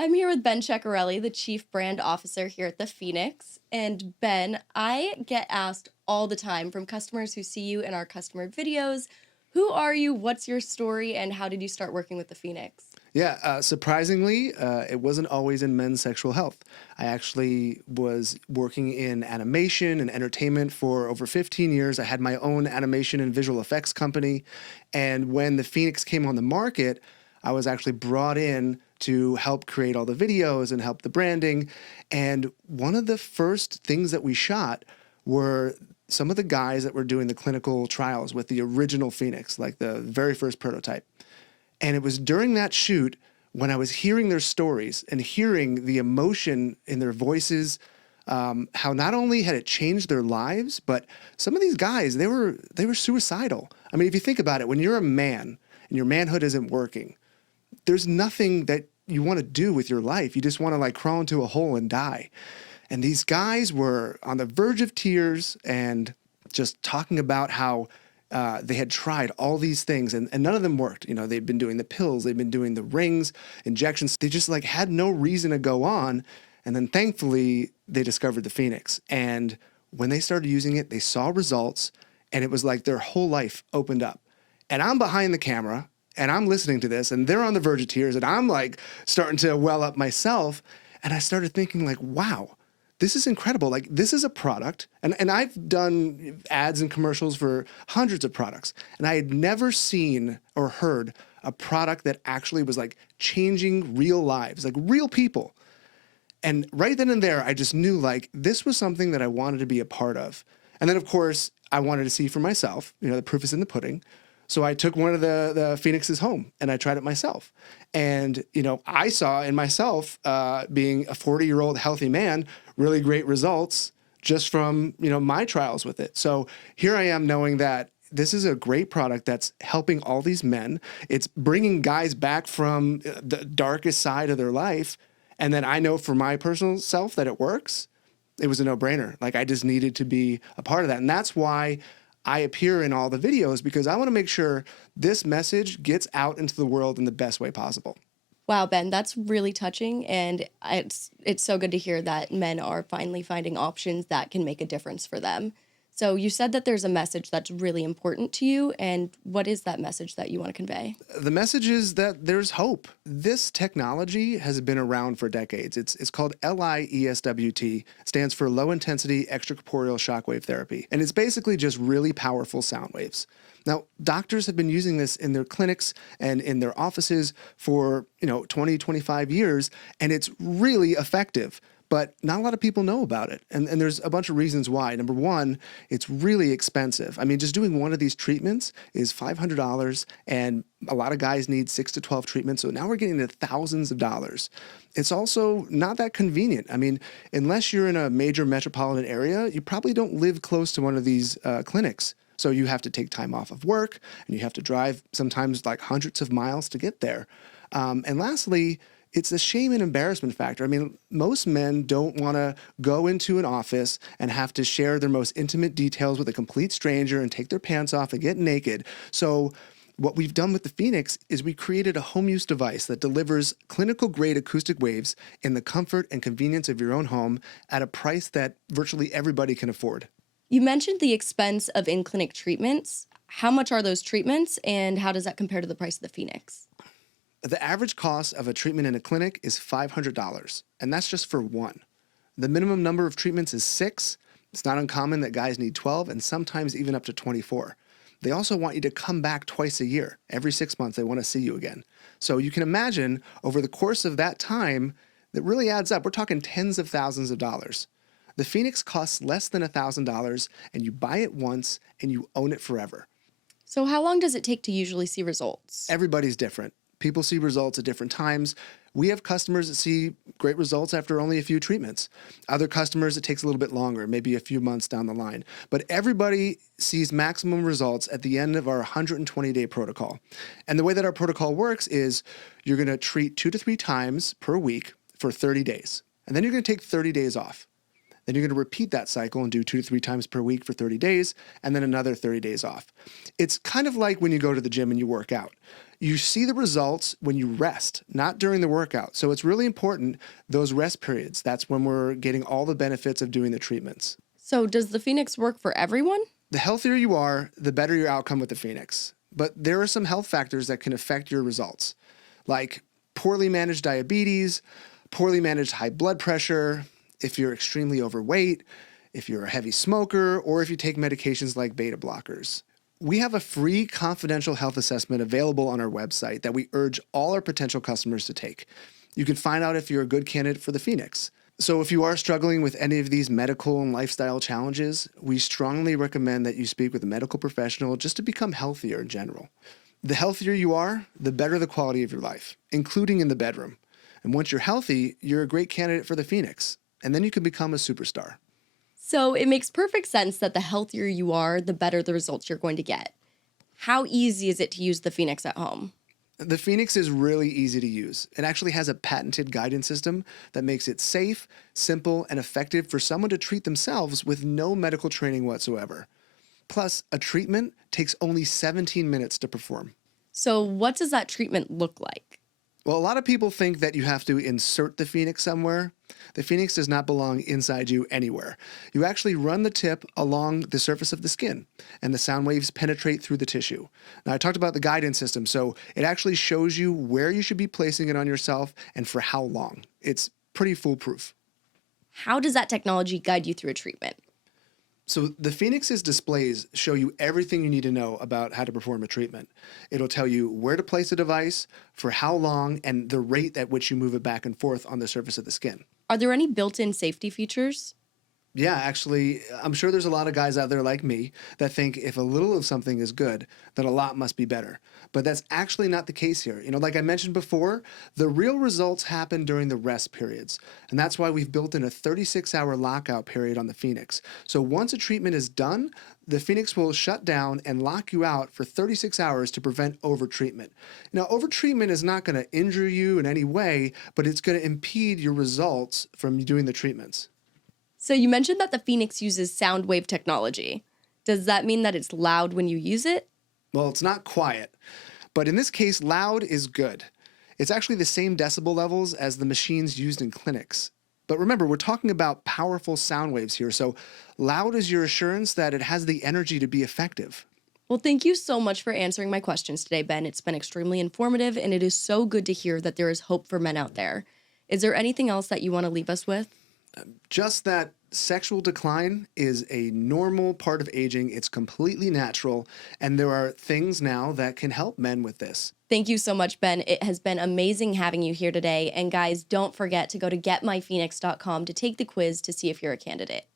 I'm here with Ben Ceccarelli, the Chief Brand Officer here at the Phoenix. And Ben, I get asked all the time from customers who see you in our customer videos, who are you, what's your story, and how did you start working with the Phoenix? Yeah, surprisingly, it wasn't always in men's sexual health. I actually was working in animation and entertainment for over 15 years. I had my own animation and visual effects company. And when the Phoenix came on the market, I was actually brought in to help create all the videos and help the branding. And one of the first things that we shot were some of the guys that were doing the clinical trials with the original Phoenix, like the very first prototype. And it was during that shoot when I was hearing their stories and hearing the emotion in their voices, how not only had it changed their lives, but some of these guys, they were suicidal. I mean, if you think about it, when you're a man and your manhood isn't working, there's nothing that you want to do with your life. You just want to like crawl into a hole and die. And these guys were on the verge of tears and just talking about how they had tried all these things and none of them worked. You know, they'd been doing the pills, they'd been doing the rings, injections. They just like had no reason to go on. And then thankfully they discovered the Phoenix. And when they started using it, they saw results and it was like their whole life opened up. And I'm behind the camera and I'm listening to this and they're on the verge of tears and I'm like starting to well up myself. And I started thinking like, wow, this is incredible. Like this is a product, and I've done ads and commercials for hundreds of products, and I had never seen or heard a product that actually was like changing real lives, like real people. And right then and there, I just knew like this was something that I wanted to be a part of. And then of course, I wanted to see for myself, you know, the proof is in the pudding. So I took one of the Phoenixes home and I tried it myself. And, you know, I saw in myself, being a 40-year-old healthy man, really great results just from, you know, my trials with it. So here I am knowing that this is a great product that's helping all these men. It's bringing guys back from the darkest side of their life. And then I know for my personal self that it works. It was a no-brainer. Like I just needed to be a part of that. And that's why I appear in all the videos, because I want to make sure this message gets out into the world in the best way possible. Wow, Ben, that's really touching, and it's so good to hear that men are finally finding options that can make a difference for them. So you said that there's a message that's really important to you, and what is that message that you want to convey? The message is that there's hope. This technology has been around for decades. It's called LIESWT, stands for low intensity extracorporeal shockwave therapy. And it's basically just really powerful sound waves. Now, doctors have been using this in their clinics and in their offices for, 20, 25 years, and it's really effective. But not a lot of people know about it. And there's a bunch of reasons why. Number one, it's really expensive. I mean, just doing one of these treatments is $500, and a lot of guys need 6 to 12 treatments. So now we're getting into thousands of dollars. It's also not that convenient. I mean, unless you're in a major metropolitan area, you probably don't live close to one of these clinics. So you have to take time off of work, and you have to drive sometimes like hundreds of miles to get there. And lastly, it's a shame and embarrassment factor. I mean, most men don't want to go into an office and have to share their most intimate details with a complete stranger and take their pants off and get naked. So what we've done with the Phoenix is we created a home use device that delivers clinical grade acoustic waves in the comfort and convenience of your own home at a price that virtually everybody can afford. You mentioned the expense of in-clinic treatments. How much are those treatments, and how does that compare to the price of the Phoenix? The average cost of a treatment in a clinic is $500, and that's just for one. The minimum number of treatments is 6. It's not uncommon that guys need 12 and sometimes even up to 24. They also want you to come back twice a year. Every 6 months, they want to see you again. So you can imagine over the course of that time, that really adds up. We're talking tens of thousands of dollars. The Phoenix costs less than $1,000, and you buy it once and you own it forever. So how long does it take to usually see results? Everybody's different. People see results at different times. We have customers that see great results after only a few treatments. Other customers, it takes a little bit longer, maybe a few months down the line. But everybody sees maximum results at the end of our 120-day protocol. And the way that our protocol works is you're going to treat 2 to 3 times per week for 30 days. And then you're going to take 30 days off. Then you're going to repeat that cycle and do 2 to 3 times per week for 30 days, and then another 30 days off. It's kind of like when you go to the gym and you work out. You see the results when you rest, not during the workout. So it's really important, those rest periods. That's when we're getting all the benefits of doing the treatments. So, does the Phoenix work for everyone? The healthier you are, the better your outcome with the Phoenix. But there are some health factors that can affect your results, like poorly managed diabetes, poorly managed high blood pressure, if you're extremely overweight, if you're a heavy smoker, or if you take medications like beta blockers. We have a free confidential health assessment available on our website that we urge all our potential customers to take. You can find out if you're a good candidate for the Phoenix. So if you are struggling with any of these medical and lifestyle challenges, we strongly recommend that you speak with a medical professional just to become healthier in general. The healthier you are, the better the quality of your life, including in the bedroom. And once you're healthy, you're a great candidate for the Phoenix. And then you can become a superstar. So, it makes perfect sense that the healthier you are, the better the results you're going to get. How easy is it to use the Phoenix at home? The Phoenix is really easy to use. It actually has a patented guidance system that makes it safe, simple, and effective for someone to treat themselves with no medical training whatsoever. Plus, a treatment takes only 17 minutes to perform. So, what does that treatment look like? Well, a lot of people think that you have to insert the Phoenix somewhere. The Phoenix does not belong inside you anywhere. You actually run the tip along the surface of the skin, and the sound waves penetrate through the tissue. Now, I talked about the guidance system, so it actually shows you where you should be placing it on yourself and for how long. It's pretty foolproof. How does that technology guide you through a treatment? So the Phoenix's displays show you everything you need to know about how to perform a treatment. It'll tell you where to place a device, for how long, and the rate at which you move it back and forth on the surface of the skin. Are there any built in safety features? Yeah, actually, I'm sure there's a lot of guys out there like me that think if a little of something is good, then a lot must be better. But that's actually not the case here. Like I mentioned before, the real results happen during the rest periods. And that's why we've built in a 36-hour lockout period on the Phoenix. So once a treatment is done, the Phoenix will shut down and lock you out for 36 hours to prevent overtreatment. Now, overtreatment is not going to injure you in any way, but it's going to impede your results from doing the treatments. So, you mentioned that the Phoenix uses sound wave technology. Does that mean that it's loud when you use it? Well, it's not quiet, but in this case, loud is good. It's actually the same decibel levels as the machines used in clinics. But remember, we're talking about powerful sound waves here, so loud is your assurance that it has the energy to be effective. Well, thank you so much for answering my questions today, Ben. It's been extremely informative, and it is so good to hear that there is hope for men out there. Is there anything else that you want to leave us with? Just that sexual decline is a normal part of aging. It's completely natural, and there are things now that can help men with this. Thank you so much, Ben. It has been amazing having you here today. And guys, don't forget to go to getmyphoenix.com to take the quiz to see if you're a candidate.